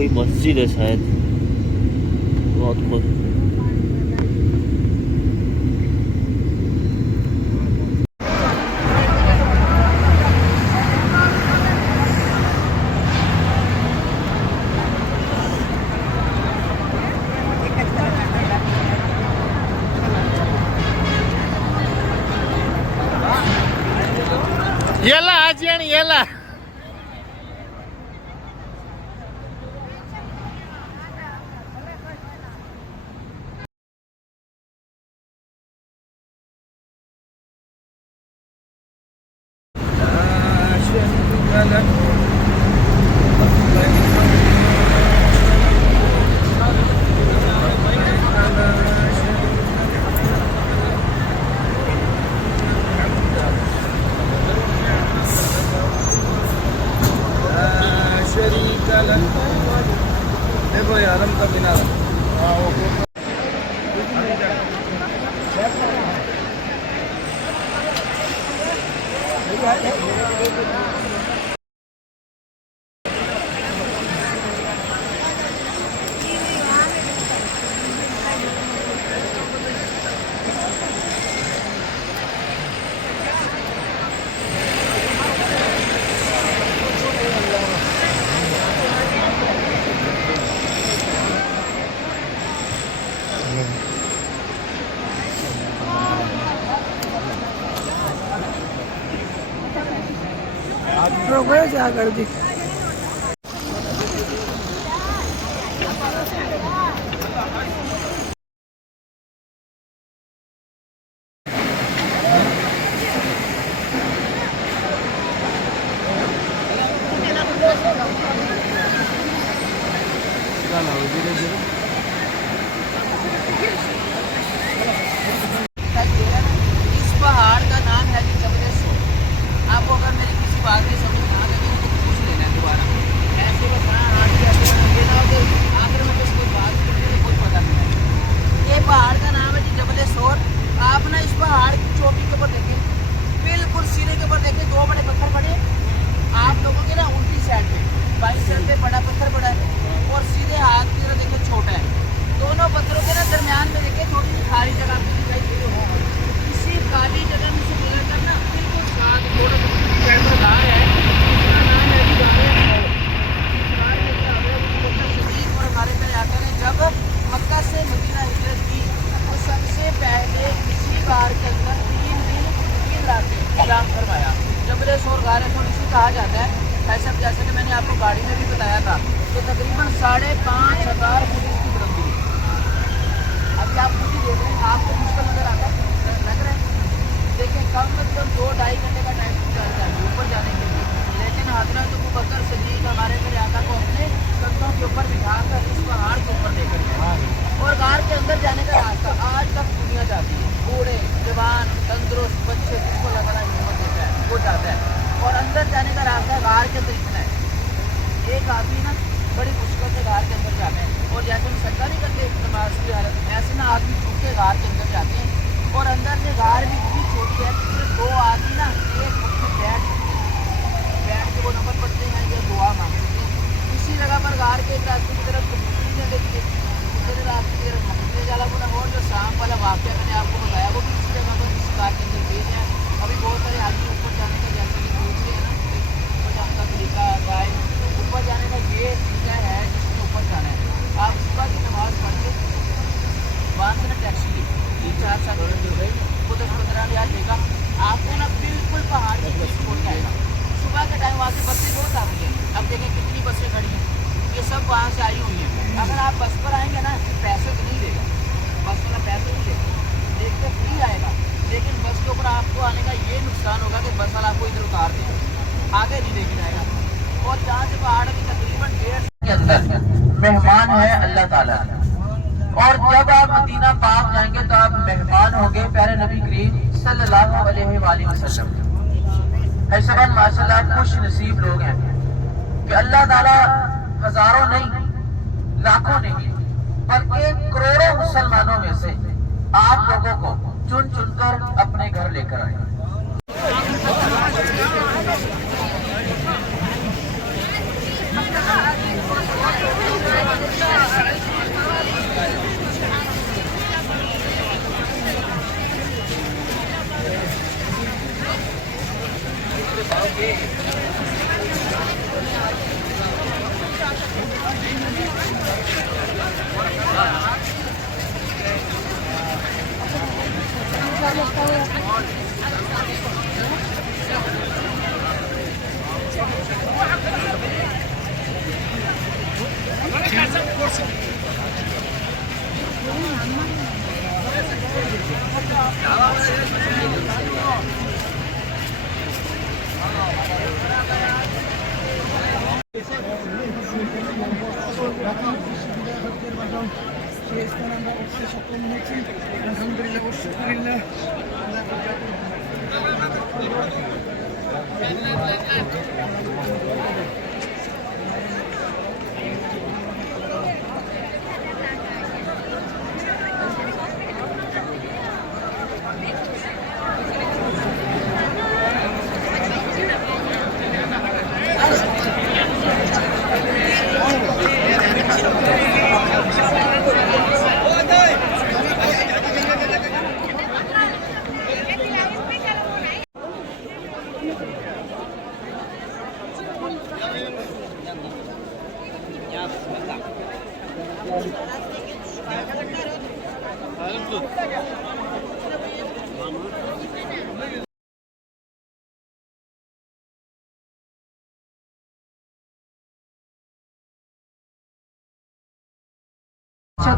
कोई मस्जिद है शायद, बहुत खुश। येला आज आणि येला देखो यार हम कभी ना આગળ જી इस पहाड़ का नाम है जी जबल सोर। आपको अगर मेरी किसी बात में समझ में आ गई तो पूछ लेना दोबारा। ऐसे बस हाँ हाथ से ऐसे ये ना हो कि आखिर में कुछ कोई बात करने में कुछ पता नहीं है। ये पहाड़ का नाम है जी जबल सोर। आप ना इस पहाड़ की चोटी के ऊपर देखें, बिल्कुल सिरे के ऊपर देखें, दो बड़े पत्थर पड़े आप लोगों के ना उल्टी साइड पे, बाई साइड पे बड़ा पत्थर पड़ा है और सीधे हाथ की तरफ देखें छोटा है। दोनों पत्थरों के ना दरमियान में देखें थोड़ी सी खाली जगह आपको दिखाई दे रही है। इसी खाली जगह में से मिलाकर ना बिल्कुल साथ थोड़ा साइड पर गार है, उसका नाम है जी जबल सोर। और हमारे मेरे आका ने जब मक्का से मदीना हिजरत की तो सबसे पहले इसी गार के अंदर 3 दिन 3 रातें क़याम करवाया। जबल सोर गार इसे कहा जाता है। ऐसा जैसे कि मैंने आपको गाड़ी में भी बताया था तो तकरीबन 5,500 फुट इसकी बुलंदी है। अभी आप खुद ही देख रहे हैं, आपको मुश्किल नजर आता है, लग रहा है। देखिए कम से कम 2-2.5 घंटे का टाइम चलता है ऊपर जाने के लिए, लेकिन हज़रत अबू बकर सिद्दीक़ हमारे मेरे आका को अपने कंधों के ऊपर बिठाकर इस पहाड़ के ऊपर लेकर गए। और गार के अंदर जाने का रास्ता आज तक दुनिया जाती है, बूढ़े जवान तंदुरुस्त बच्चे जिसको लग रहा है हिम्मत देता है वो जाता है। और अंदर जाने का रास्ता गार के अंदर इतना है, एक आदमी ना बड़ी मुश्किल से गार के अंदर जाते हैं। और जैसे हम सज्जा नहीं करते नमाज की हालत में, ऐसे ना आदमी झुक के गार के अंदर जाते हैं। और अंदर से गार भी इतनी छोटी है कि 2 आदमी ना एक वक्त में बैठ के वो नंबर पढ़ते हैं या दुआ मांगते हैं। इसी जगह पर गार के एक रास्ते की तरफ देखिए, दूसरे रास्ते की तरफ मंदिर जाला बुना। और जो शाम वाला वाक़या मैंने आपको बताया वो भी इसी जगह पर इस गार के अंदर पेश है। अभी बहुत सारे आदमी ऊपर जाने का जैसे कि पूछते हैं ना ऊपर जाने का तरीका गाय ऊपर जाने का ये तरीका है जिसमें ऊपर जाना है। आप सुबह की नमाज पढ़ के वहाँ से ना टैक्सी ली 3-4 साल गई वो 10-15 देगा आपको ना बिल्कुल पहाड़ के बीच छोड़ के आएगा। सुबह के टाइम वहाँ से बसें रोज आ रही है। अब देखें कितनी बसें खड़ी हैं, ये सब वहाँ से आई हुई हैं। अगर आप बस पर आएंगे ना पैसे तो नहीं देगा, बस वाला पैसे नहीं देगा, देखते फ्री आएगा। लेकिन बस के ऊपर आपको आने का ये नुकसान होगा कि बस वाला आपको इधर उतार देगा, आगे नहीं लेके जाएगा। और जहाँ से पहाड़ की तकरीबन 1.5 के अंदर मेहमान है अल्लाह ताला। और जब आप मदीना पाक जाएंगे तो आप मेहमान होंगे प्यारे नबी करीम सल्लल्लाहु अलैहि वसल्लम। ऐसे माशाल्लाह खुश नसीब लोग हैं कि अल्लाह ताला हजारों नहीं लाखों नहीं बल्कि करोड़ों मुसलमानों में से आप लोगों को चुन चुनकर अपने घर लेकर आए।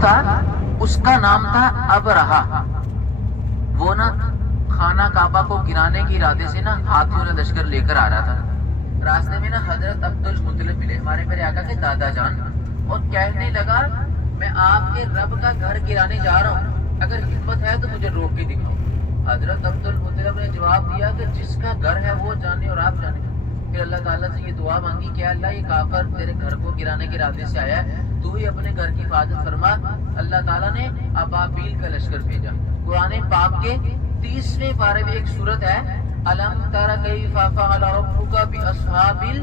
था, उसका नाम था अबरहा। वो ना खाना काबा को गिराने के इरादे से ना हाथियों ने लश्कर लेकर आ रहा था। रास्ते में ना हजरत अब्दुल मुत्तलिब मिले, हमारे मेरे आका के दादा जान, और कहने लगा मैं आपके रब का घर गिराने जा रहा हूँ, अगर हिम्मत है तो मुझे रोक के दिखाओ। हजरत अब्दुल मुत्तलिब ने जवाब दिया कि जिसका घर है वो जाने और आप जाने। फिर अल्लाह ताला से ये दुआ मांगी कि अल्लाह ये काफिर तेरे घर को गिराने के इरादे से आया है, तू ही अपने घर की हिफाजत फरमा। अल्लाह ताला ने अबाबील का लश्कर भेजा। कुरान पाक के 30वें पारे में एक सूरत है, अलम तरा कैफा फअल रब्बुका बिअस्हाबिल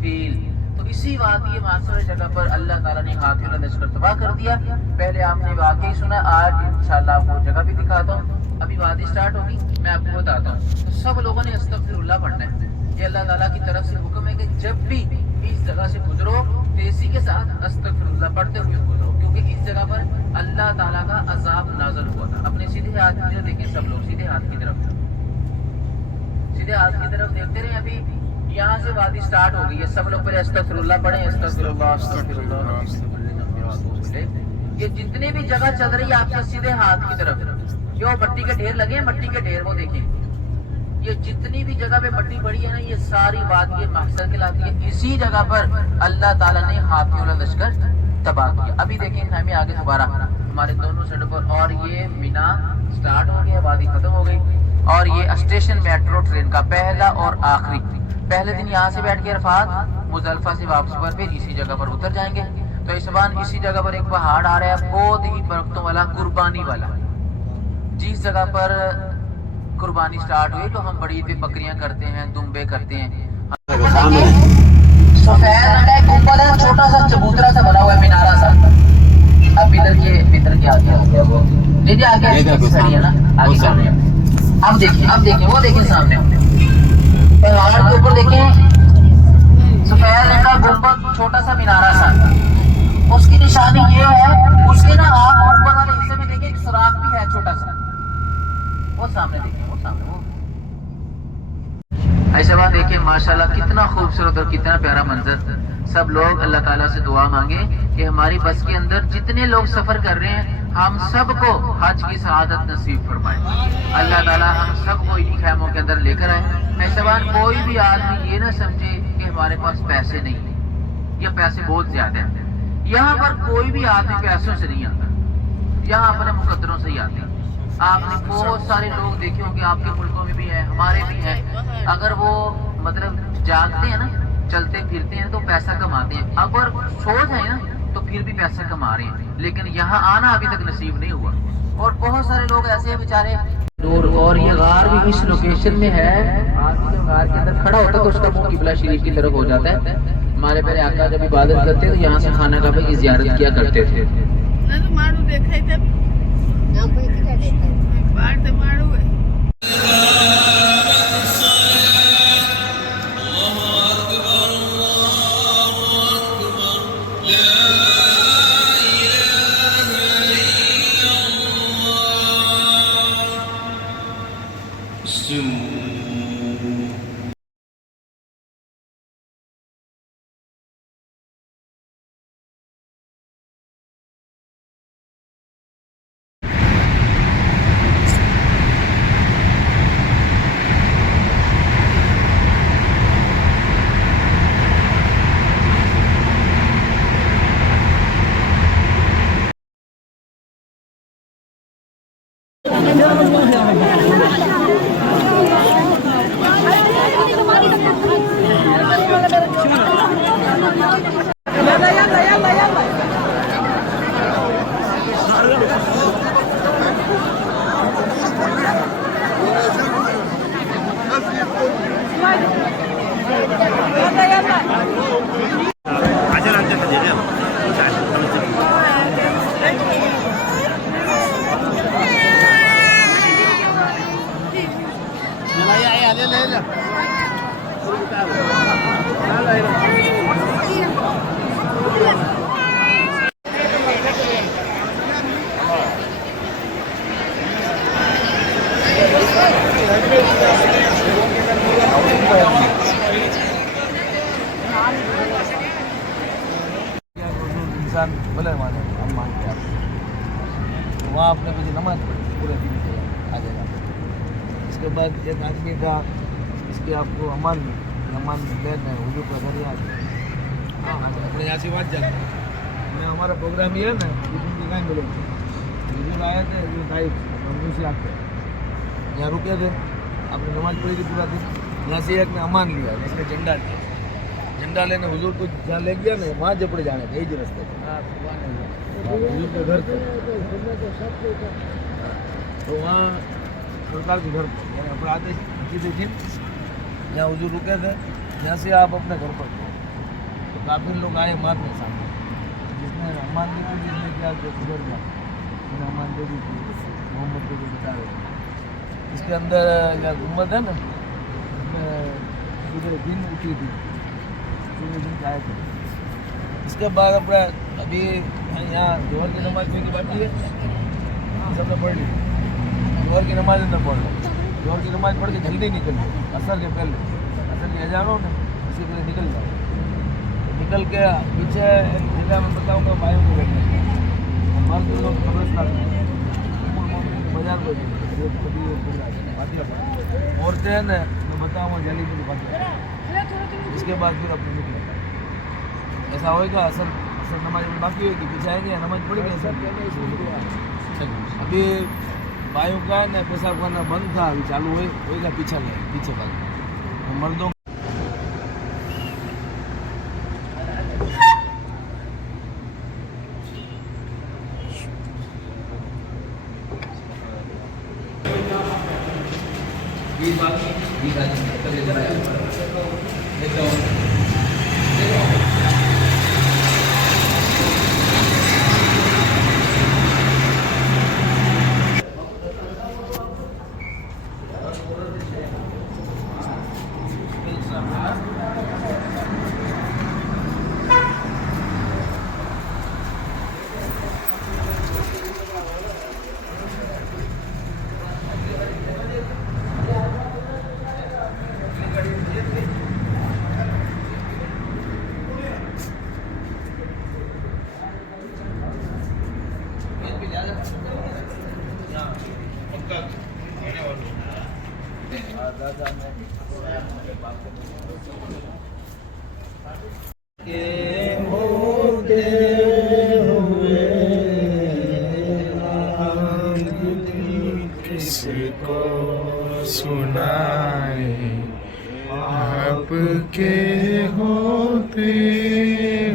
फील। तो इसी वादी मासूर जगह पर अल्लाह ताला ने हाथियों का लश्कर तबाह कर दिया। पहले आपने वाकई सुना, आज इंशाल्लाह वो जगह भी दिखाता हूँ। अभी वादी स्टार्ट होगी, मैं आपको बताता हूँ। तो सब लोगों ने अस्तगफिरुल्लाह पढ़ना है। ये अल्लाह ताला की तरफ से हुक्म है कि जब भी इस जगह से गुजरो तेजी के साथ अस्तगफिरुल्लाह पढ़ते हुए गुजरो, क्योंकि इस जगह पर अल्लाह ताला का अजाब नाज़िल हुआ था। अपने सीधे हाथ की तरफ देखिए, सब लोग सीधे हाथ की तरफ, सीधे हाथ की तरफ देखते रहे। अभी यहाँ से वादी स्टार्ट हो गई है। सब लोग पहले अस्तगफिरुल्लाह पढ़ें, अस्तगफिरुल्लाह अस्तगफिरुल्लाह। ये जितनी भी जगह चल रही है आपसे सीधे हाथ की तरफ, जो मट्टी के ढेर लगे, मट्टी के ढेर वो देखिए, ये जितनी भी जगह पे मट्टी पड़ी है ना, ये सारी वादी महसर कहलाती है। इसी जगह पर अल्लाह ताला ने हाथियों का लश्कर तबाह किया। अभी देखें हमें आगे दोबारा हमारे दोनों साइडों पर, और ये मीना स्टार्ट हो गया, वादी खत्म हो गई, और ये स्टेशन मेट्रो ट्रेन का पहला और आखिरी। पहले दिन यहाँ से बैठ के अरफात, मुजल्फा से वापस पर फिर इसी जगह पर उतर जाएंगे। तो इस बार इसी जगह पर एक पहाड़ आ रहा है, बहुत ही बरकतों वाला, कुर्बानी वाला। जिस जगह पर कुर्बानी स्टार्ट हुई तो हम बड़ी ईद पे बकरियां करते हैं, दुम्बे करते हैं। सफेद रंग का गुंबद है, छोटा सा चबूतरा सा बना हुआ है, मीनारा सा। अब इधर के आगे हो गया वो, दीदी आगे खड़ी है ना, आगे कर रहे हैं। अब देखिए वो देखिए सामने पहाड़ के ऊपर देखें, सफेद रंग का गुंबद, छोटा सा मीनारा सा। उसकी निशानी ये है, उसके ना आप ऊपर वाले हिस्से में देखिए एक सुराख भी है छोटा सा, वो सामने देखिए, वो सामने वो। ऐसे बात देखिए, माशाल्लाह कितना खूबसूरत और कितना प्यारा मंजर। सब लोग अल्लाह ताला से दुआ मांगे कि हमारी बस के अंदर जितने लोग सफर कर रहे हैं, हम सबको हज की सआदत नसीब फरमाए। अल्लाह ताला हम सबको इन्हीं खैमों के अंदर लेकर आए। ऐसे बात कोई भी आदमी ये ना समझे कि हमारे पास पैसे नहीं है या पैसे बहुत ज्यादा है। यहाँ पर कोई भी आदमी पैसों से नहीं आता, यहाँ अपने मुकद्दरों से ही आते हैं। आपने बहुत सारे लोग देखे होंगे, आपके मुल्कों में भी है, हमारे भी हैं। अगर वो मतलब जागते हैं ना, चलते फिरते हैं तो पैसा कमाते हैं। अगर सोच है ना तो फिर भी पैसा कमा रहे हैं, लेकिन यहाँ आना अभी तक नसीब नहीं हुआ। और बहुत सारे लोग ऐसे हैं बेचारे दूर, और ये गार भी इस लोकेशन में है। आदमी जब गार के अंदर खड़ा होता है तो उसका मुंह किबला शरीफ की तरफ हो जाता है। हमारे पहले आका जब इबादत करते तो यहाँ से खाना काबा की ज़ियारत किया करते थे। Yeah. इंसान भले माने, हम मानते हैं आपको। तो वहाँ आपने मुझे नमाज पढ़ी पूरे दिन के आ जाएगा। इसके बाद एक आदमी का इसके आपको अमान लेना है, वजू का जरिया अपने यहाँ से बात जाते हैं। हमारा प्रोग्राम ये है ना, कहीं बोले बुजुर्ग आए थे, हम से आते यहाँ रुके थे, आपने नमाज पढ़ी थी पूरा दिन। यहाँ से एक ने अमान लिया, इसने झंडा लिया, झंडा लेने हुजूर को जहाँ ले गया ना, वहाँ जपड़े जाने थे, यही रास्ते हुजूर के घर थे। तो वहाँ सरकार के घर यानी अपने आते किसी दिन यहाँ हुजूर रुके थे, यहाँ से आप अपने घर पर। तो काफी लोग आए मारने सामने, जिसने अमान दी थी, जिसने क्या जो गुजर गया मैंने अमान दे दी थी, मोहम्मद को जो बता रहे थे। इसके अंदर या गुम्बद है ना, उसमें सूर्य दिन उठी थी, सूर्य दिन आए थे। इसके बाद अपना अभी यहाँ जोहर की नमाज की बाकी है, सबने पढ़ ली। जोहर की नमाज अंदर पढ़ लो, जोहर की नमाज पढ़ के जल्दी निकल लो, असर के पहले, असर के अजान हो ना उसके पहले निकल जाओ। तो निकल के पीछे एक जगह में बताऊँगा, भाइयों को बैठने मर्द लोग कब्रस्तान में बाजार को औरतें हैं ना, मैं बताऊँगा जल्दी में बात। इसके बाद फिर अपने निकले ऐसा होएगा। असर नमाज में बाकी होगी, पीछे आएंगे नमाज पढ़ेंगे। अभी भाइयों का ना पेशाब करना बंद था, अभी चालू होएगा पीछे का मर्दों। किसको सुनाए आपके होते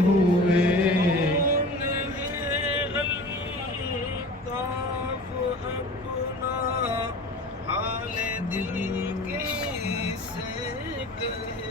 हुए। अपना हाल दिल कैसे कहे।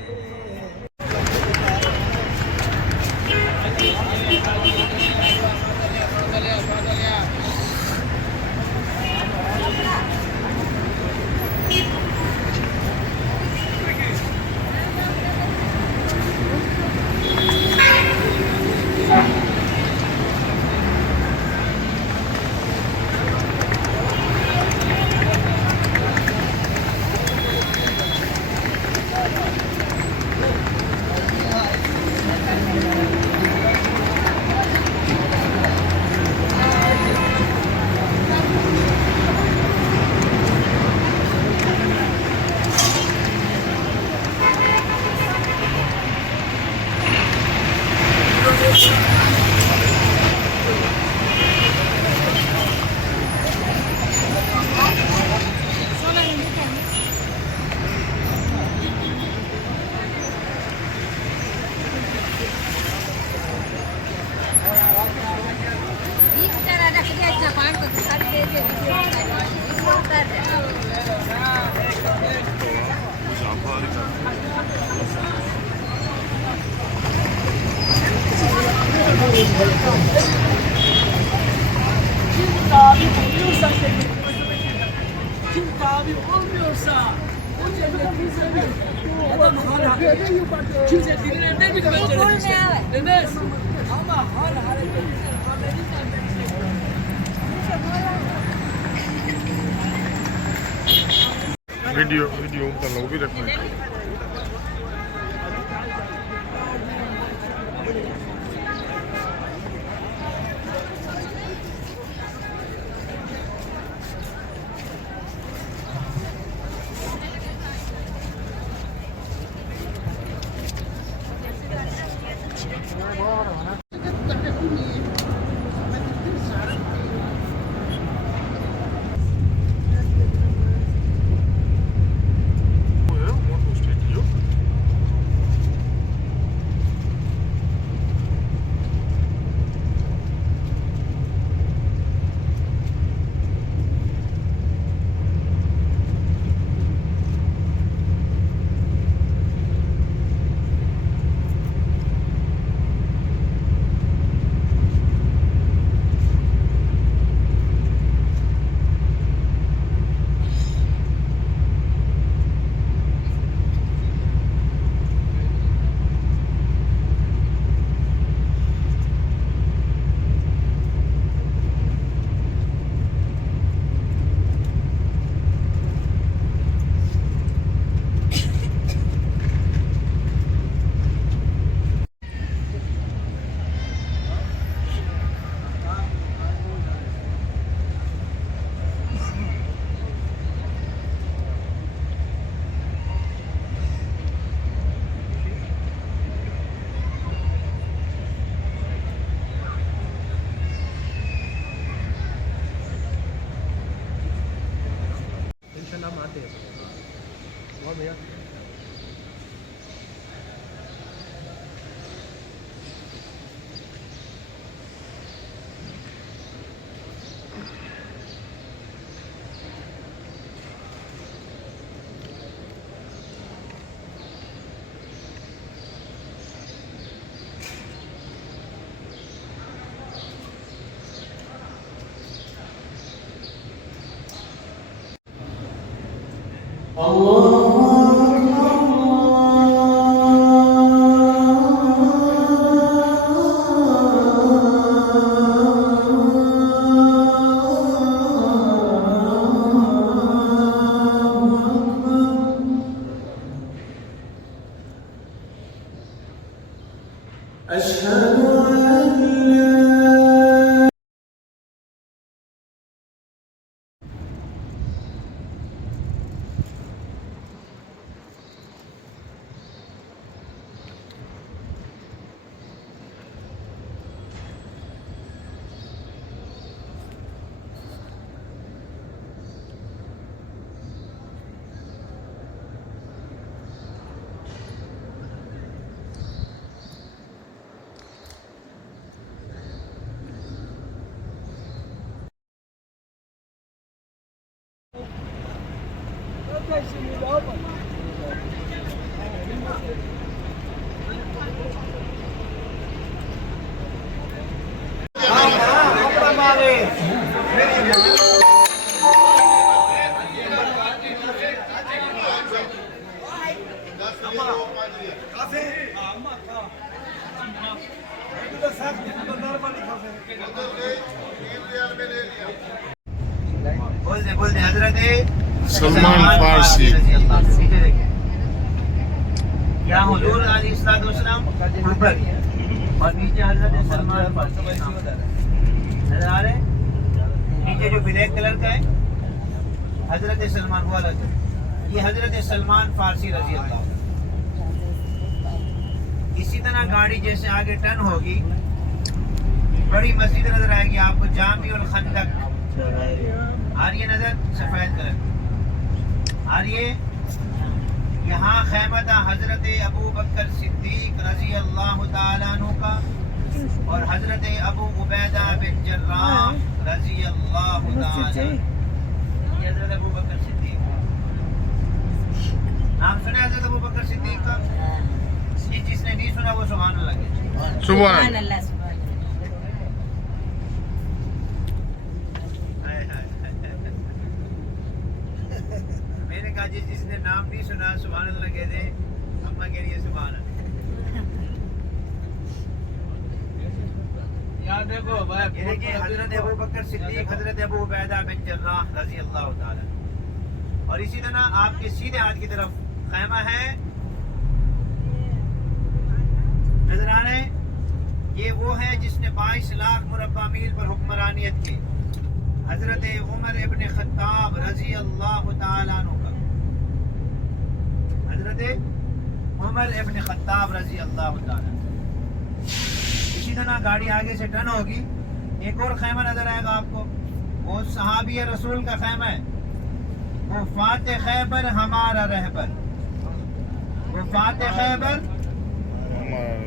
Kim tabi olmuyorsa o cennet kimse adam hala kimse dinine ne bir cennet demez. Ama hal hareketinde video ऊपर लो भी रखना। बोल दे हजरत सलमान फारसी। क्या हुजूर अलैहिस्सलाम ऊपर और नीचे हजरत सलमान फारसी नजर आ रहे? नीचे जो ब्लैक कलर का है हजरत सलमान वाला, ये हजरत सलमान फारसी रजी अल्लाह। इसी तरह गाड़ी जैसे आगे टर्न होगी, बड़ी मस्जिद नजर आएगी आपको, जामिउल खंदक आ रही है नजर, सफेद कलर आ रही है। यहाँ खैमा था हजरत अबू बकर सिद्दीक रजी अल्लाह तआला अन्हु का और हजरत अबू उबैदा बिन जर्राह रजी अल्लाह तआला। ये हजरत अबू बकर सिद्दीक, नाम सुना हजरत अबू बकर सिद्दीक का? जिसने नहीं सुना वो सुभान अल्लाह के। सुभान अल्लाह। मैंने कहा जिसने नाम नहीं सुना सुभान अल्लाह कह दे, अम्मा कह रही है सुभान अल्लाह। याद देखो भाई, ये देखिए हजरत अबू बकर सिद्दीक, हजरत अबू उबैदा बिन जर्राह रजी अल्लाह ताला। और इसी तरह आपके सीधे हाथ की तरफ खैमा है, नजर आ रहे? ये वो है जिसने 22 लाख मुरब्बा मील पर हुक्मरानियत की, हजरत उमर इब्न खत्ताब रजी अल्लाह ताला अन्हु का। हजरत उमर इब्न खत्ताब रजी अल्लाह ताला। इसी तरह गाड़ी आगे से टर्न होगी, एक और खैमा नजर आएगा आपको, वो सहाबी रसूल का खैमा है। वो फाते खैबर हमारा रहबर, वो फाते खैबर,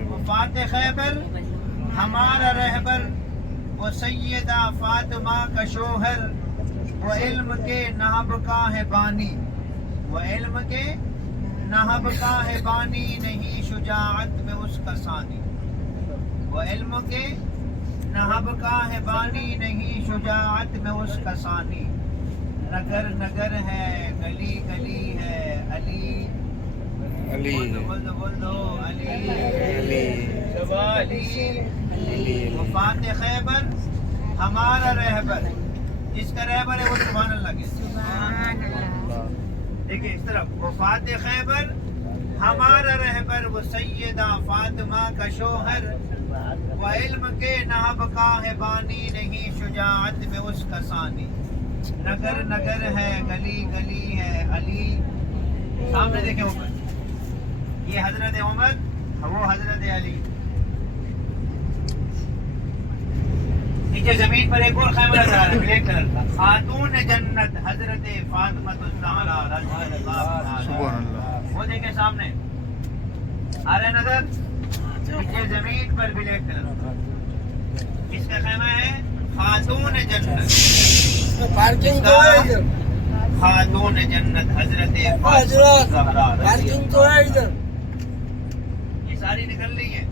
वो फाते खैबर हमारा रहबर, वो सैयदा फातिमा का शोहर, वो इल्म के नहब का है बानी, वो इल्म के नहब का है बानी, नहीं शुजाअत में उसका सानी। वो इल्म के नहब का है बानी, नहीं शुजाअत में उसका सानी। नगर नगर है, गली गली है, अली अली बोल दो अली अली अली। वफात खैबर हमारा रहबर, जिसका रहबर है वो सुभान अल्लाह के। देखिए इस तरफ, वफात खैबर हमारा रहबर, वो सैयदा फातिमा का शोहर, वो इल्म के नहब का है बानी, नहीं शुजाअत में उसका सानी। नगर नगर है, गली गली है, अली। सामने देखे ऊपर, ये हजरत उमर, वो हजरत अली। नीचे जमीन पर एक और खैमा नजर आ रहा है ब्लैक कलर का, खातून जन्नत हजरत फातिमा ज़हरा रज़ियल्लाहु अन्हा। सुभान अल्लाह। वो देखे सामने आ रहा है नजर, नीचे जमीन पर ब्लैक कलर का, इसका खैमा है खातून जन्नत। पार्किंग तो है इधर, खातून जन्नत हजरत फातिमा ज़हरा। पार्किंग तो है इधर। ये सारी निकल रही है।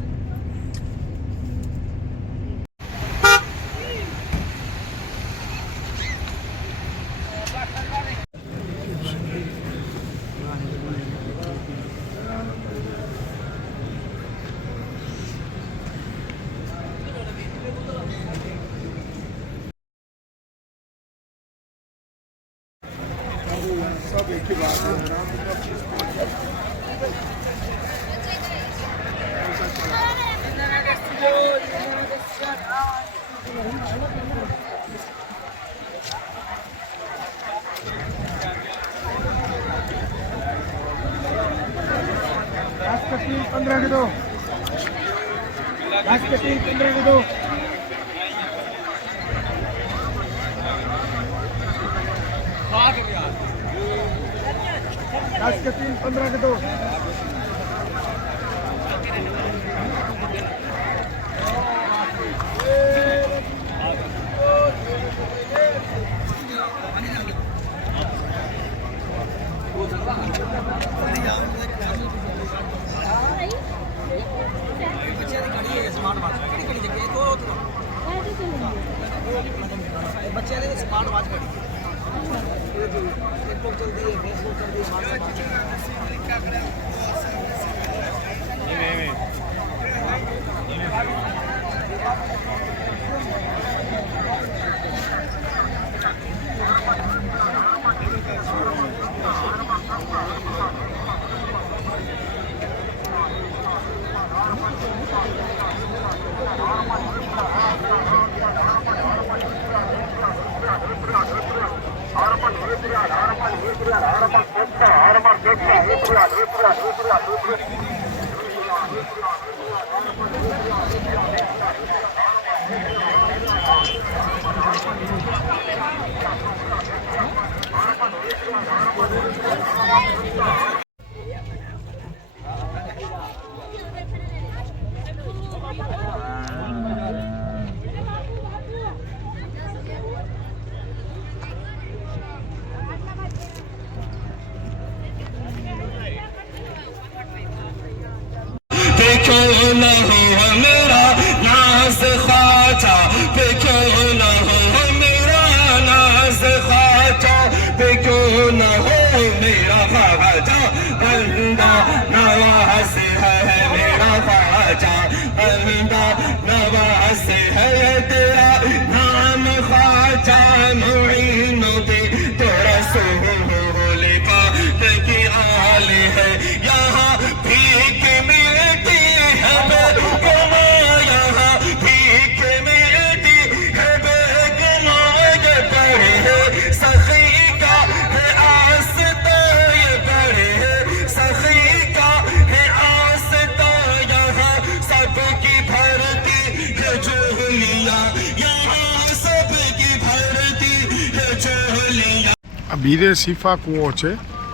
क्यों न हो मेरा नाज ख्वाजा पे, क्यों न हो मेरा नाज ख्वाजा पे, क्यों न हो मेरा ख्वाजा बंदा नवाज है मेरा ख्वाजा, बंदा नवाज है तेरा नाम ख्वाजा मुईनुद्दीन तो रसूल पाक की आल है। यहाँ भीख मिलती है बेगुमा, यहाँ भीख मिलती है बेगुमा, ये बड़े है सखी का है आस्था, ये बड़े है सखी का है आस्था। यहाँ सबकी भरती है झोलियाँ, यहाँ सबकी भरती है झोलियाँ। આ બીરે શિફા કૂવો છે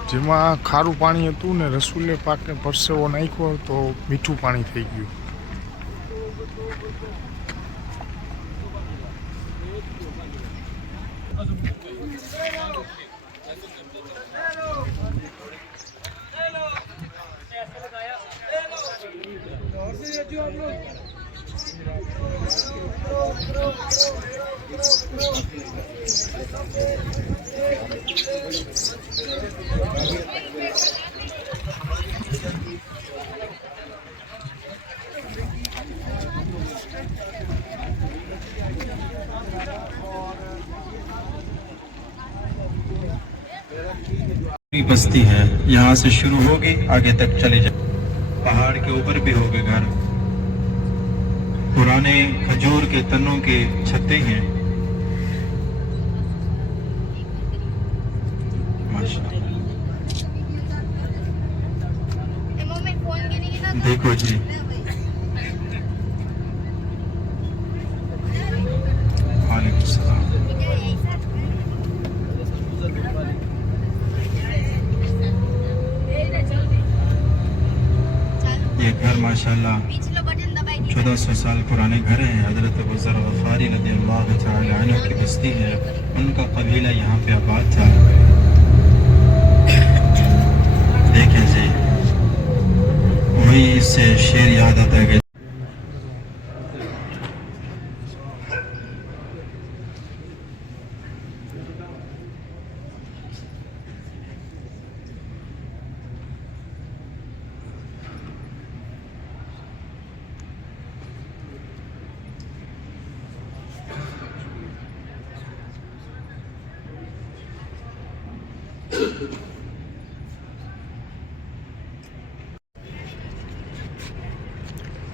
જેમાં ખારું પાણી હતું ને રસૂલે પાકને પરસેવો નાખ્યો તો મીઠું પાણી થઈ ગયું. बस्ती है, यहाँ से शुरू होगी आगे तक चले जाए। पहाड़ के ऊपर भी होंगे घर, पुराने खजूर के तनों के छत्ते हैं। माशाअल्लाह देखो जी, वालेकुम सलाम। ये घर माशाल्लाह 1400 साल पुराने घर हैं। हजरत अबू ज़र ग़फ़ारी रज़ियल्लाहु तआला अन्हु की बस्ती है, उनका कबीला यहाँ पे आबाद था। देखें जी, वही इससे शेर याद आता है कि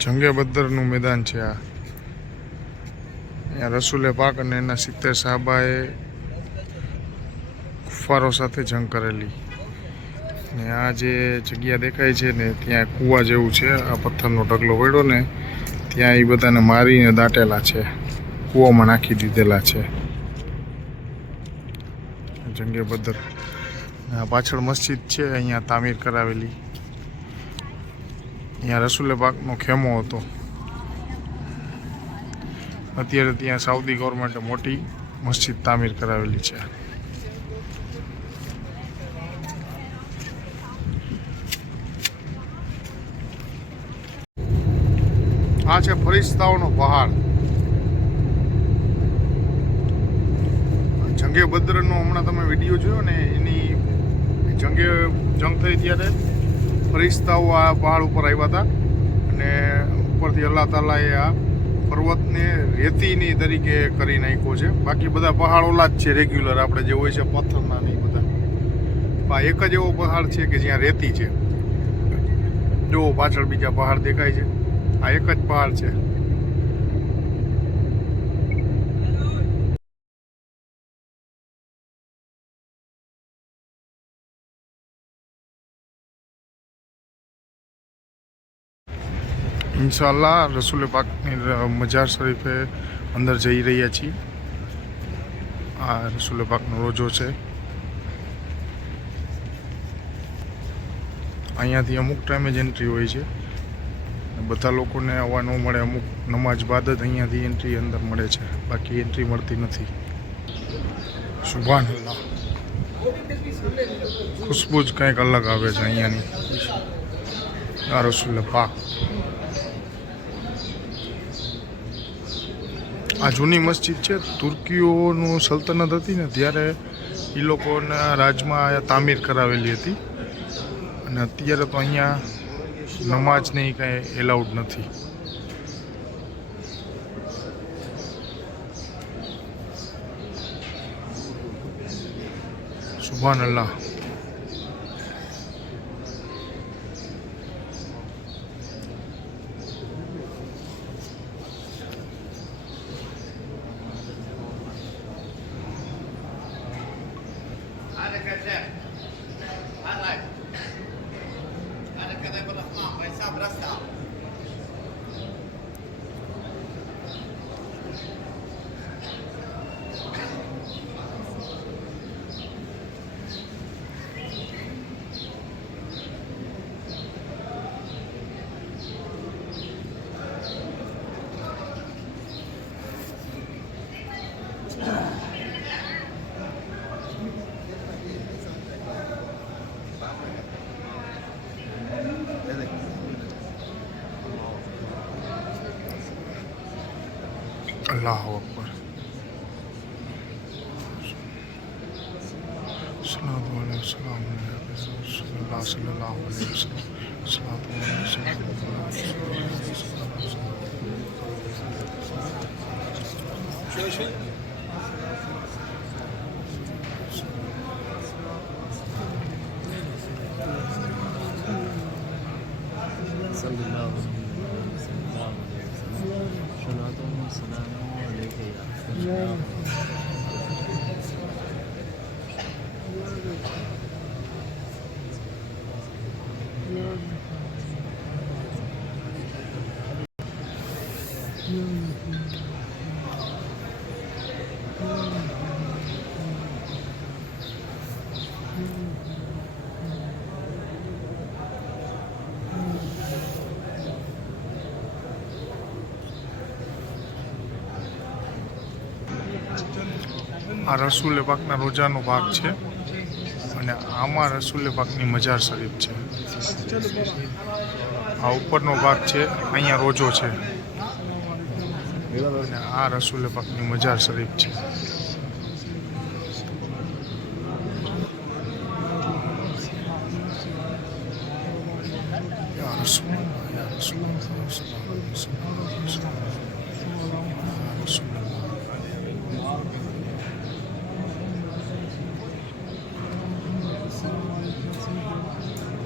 જંગે બદરનું મેદાન છે આ. અહીંયા રસૂલે પાક અને એના 70 સાહબાએ કુફારો સાથે જંગ કરેલી. ને આ જે જગ્યા દેખાય છે ને ત્યાં કૂવા જેવું છે. આ પથ્થરનો ઢગલો પડ્યો ને ત્યાં એ બધાને મારીને દાટેલા છે, કૂવામાં નાખી દીધેલા છે. જંગે બદર. આ પાછળ મસ્જિદ છે, અહીંયા તામીર કરાવેલી. અહીંયા રસૂલે પાકનો ખેમો હતો. અત્યારે ત્યાં સાઉદી ગવર્મેન્ટે મોટી મસ્જિદ તામીર કરાવેલી છે. આ છે ફરિશ્તાઓનો પહાડ. જંગે બદરનો હમણાં તમે વિડીયો જોયો ને, એની જંગ થઈ ત્યારે ફરિશ્તાઓ આ પહાડ ઉપર આવ્યા હતા અને ઉપરથી અલ્લાહ તાલાએ આ પર્વતને રેતીની તરીકે કરી નાખ્યો છે. બાકી બધા પહાડ ઓલા જ છે રેગ્યુલર, આપણે જે હોય છે પથ્થરના નહીં બધા. આ એક જ એવો પહાડ છે કે જ્યાં રેતી છે. જો પાછળ બીજા પહાડ દેખાય છે, આ એક જ પહાડ છે. ઇન્શાઅલ્લાહ રસૂલે પાકની મજાર શરીફે અંદર જઈ રહ્યા છીએ. આ રસૂલે પાકનો રોજો છે. અહીંયાથી અમુક ટાઈમે જ એન્ટ્રી હોય છે. બધા લોકોને આવવા ન મળે, અમુક નમાજ બાદ જ અહીંયાથી એન્ટ્રી અંદર મળે છે, બાકી એન્ટ્રી મળતી નથી. સુભાનઅલ્લાહ. ખુશ્બુ જ કંઈક અલગ આવે છે અહીંયાની. આ રસૂલે પાક. આ જૂની મસ્જિદ છે. તુર્કીઓનું સલ્તનત હતી ને ત્યારે એ લોકોના રાજમાં તામીર કરાવેલી હતી અને અત્યારે તો અહીંયા નમાજ ને કાંઈ એલાઉડ નથી. સુભાનઅલ્લાહ. अल्लाह अकबर. सल्लल्लाहु अलैहि वसल्लम. सल्लल्लाहु अलैहि वसल्लम. આ રસૂલે પાકના રોજાનો ભાગ છે અને આમાં રસૂલે પાકની મજાર શરીફ છે. આ ઉપરનો ભાગ છે, અહીંયા રોજો છે અને આ રસૂલે પાકની મજાર શરીફ છે.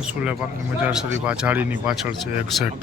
રસુલ્લા પાકની મજાર શરીફ આ ઝાડીની પાછળ છે એક્ઝેક્ટ.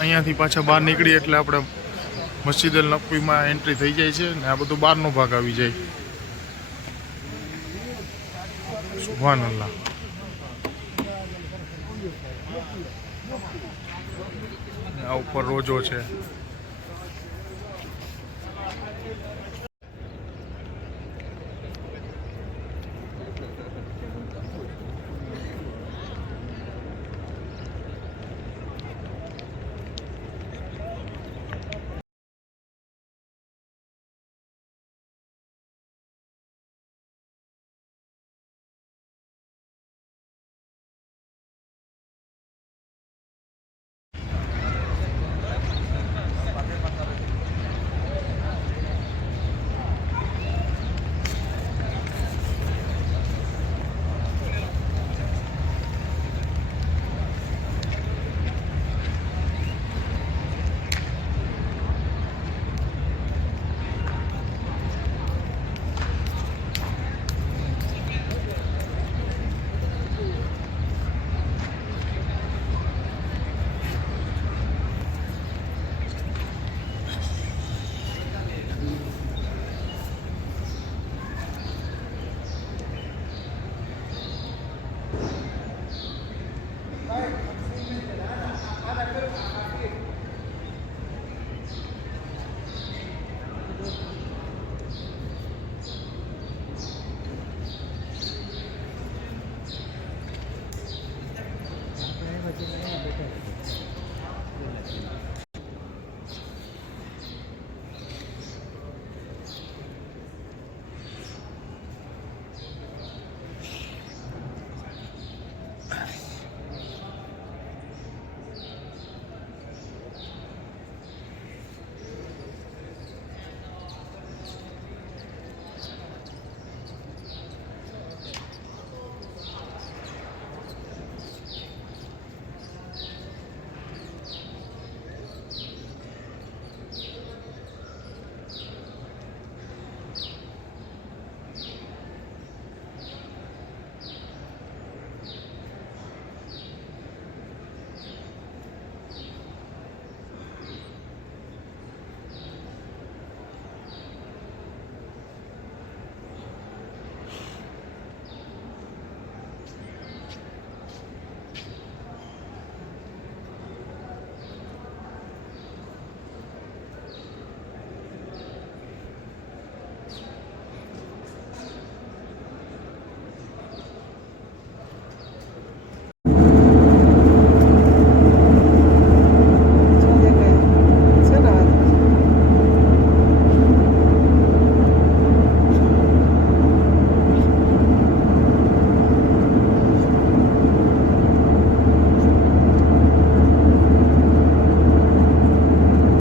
અહીંયાથી પાછા બહાર નીકળી એટલે આપણે મસ્જિદ અલ નબવીમાં એન્ટ્રી થઈ જાય છે ને આ બધું બહારનો ભાગ આવી જાય. સુભાનઅલ્લાહ. આ ઉપર રોજો છે.